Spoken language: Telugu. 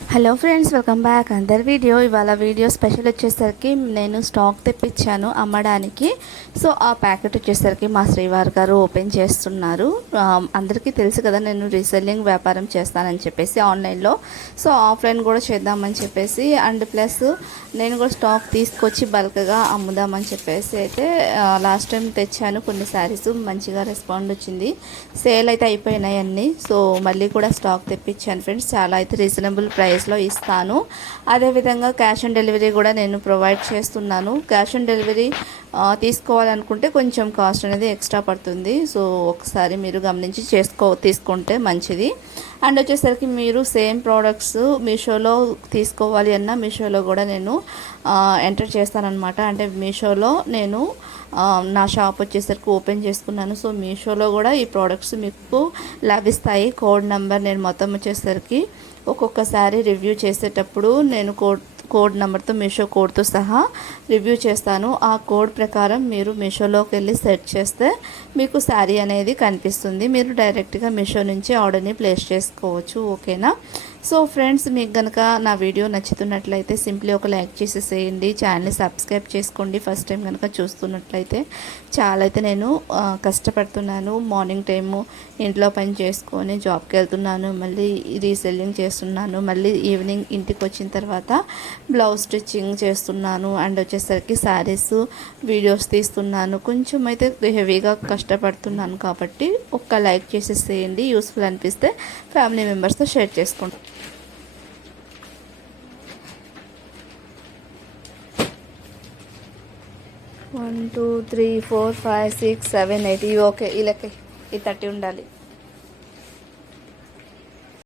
హలో ఫ్రెండ్స్, వెల్కమ్ బ్యాక్ అందర్ వీడియో. ఇవాళ వీడియో స్పెషల్ వచ్చేసరికి నేను స్టాక్ తెప్పించాను అమ్మడానికి. సో ఆ ప్యాకెట్ వచ్చేసరికి మా శ్రీవారి గారు ఓపెన్ చేస్తున్నారు. అందరికీ తెలుసు కదా, నేను రీసెల్లింగ్ వ్యాపారం చేస్తానని చెప్పేసి ఆన్లైన్లో. సో ఆఫ్లైన్ కూడా చేద్దామని చెప్పేసి, అండ్ ప్లస్ నేను కూడా స్టాక్ తీసుకొచ్చి బల్క్గా అమ్ముదామని చెప్పేసి అయితే లాస్ట్ టైం తెచ్చాను కొన్ని శారీస్. మంచిగా రెస్పాండ్ వచ్చింది. సేల్ అయితే అయిపోయినాయి అన్నీ. సో మళ్ళీ కూడా స్టాక్ తెప్పించాను ఫ్రెండ్స్. చాలా అయితే రీజనబుల్ ప్రైస్లో ఇస్తాను. అదేవిధంగా క్యాష్ ఆన్ డెలివరీ కూడా నేను ప్రొవైడ్ చేస్తున్నాను. క్యాష్ ఆన్ డెలివరీ తీసుకోవాలనుకుంటే కొంచెం కాస్ట్ అనేది ఎక్స్ట్రా పడుతుంది. సో ఒకసారి మీరు గమనించి తీసుకుంటే మంచిది. అండ్ వచ్చేసరికి మీరు సేమ్ ప్రోడక్ట్స్ మీషోలో తీసుకోవాలి అన్న మీషోలో కూడా నేను ఎంటర్ చేస్తానన్నమాట. అంటే మీషోలో నేను నా షాప్ వచ్చేసరికి ఓపెన్ చేసుకున్నాను. సో మీషోలో కూడా ఈ ప్రోడక్ట్స్ మీకు లభిస్తాయి. కోడ్ నెంబర్ నేను మొత్తం వచ్చేసరికి ఒక్కొక్కసారి రివ్యూ చేసేటప్పుడు నేను కోడ్ నెంబర్తో మీషో కోడ్తో సహా రివ్యూ చేస్తాను. ఆ కోడ్ ప్రకారం మీరు మీషోలోకి వెళ్ళి సెర్చ్ చేస్తే మీకు శారీ అనేది కనిపిస్తుంది. మీరు డైరెక్ట్గా మీషో నుంచి ఆర్డర్ని ప్లేస్ చేసుకోవచ్చు. ఓకేనా? సో ఫ్రెండ్స్, మీకు కనుక నా వీడియో నచ్చుతున్నట్లయితే సింప్లీ ఒక లైక్ చేసేసేయండి. ఛానల్ని సబ్స్క్రైబ్ చేసుకోండి. ఫస్ట్ టైం కనుక చూస్తున్నట్లయితే. చాలా అయితే నేను కష్టపడుతున్నాను. మార్నింగ్ టైము ఇంట్లో పని చేసుకొని జాబ్కి వెళ్తున్నాను, మళ్ళీ రీసెల్లింగ్ చేస్తున్నాను, మళ్ళీ ఈవినింగ్ ఇంటికి వచ్చిన తర్వాత బ్లౌజ్ స్టిచ్చింగ్ చేస్తున్నాను, అండ్ వచ్చేసరికి శారీస్ వీడియోస్ తీస్తున్నాను. కొంచెం అయితే హెవీగా కష్టపడుతున్నాను కాబట్టి ఒక్క లైక్ చేసేసేయండి. యూస్ఫుల్ అనిపిస్తే ఫ్యామిలీ మెంబర్స్తో షేర్ చేసుకోండి. 1 2 3 4 5 6 7 8 ఇవి ఓకే. వీళ్ళకి ఈ 30 ఉండాలి.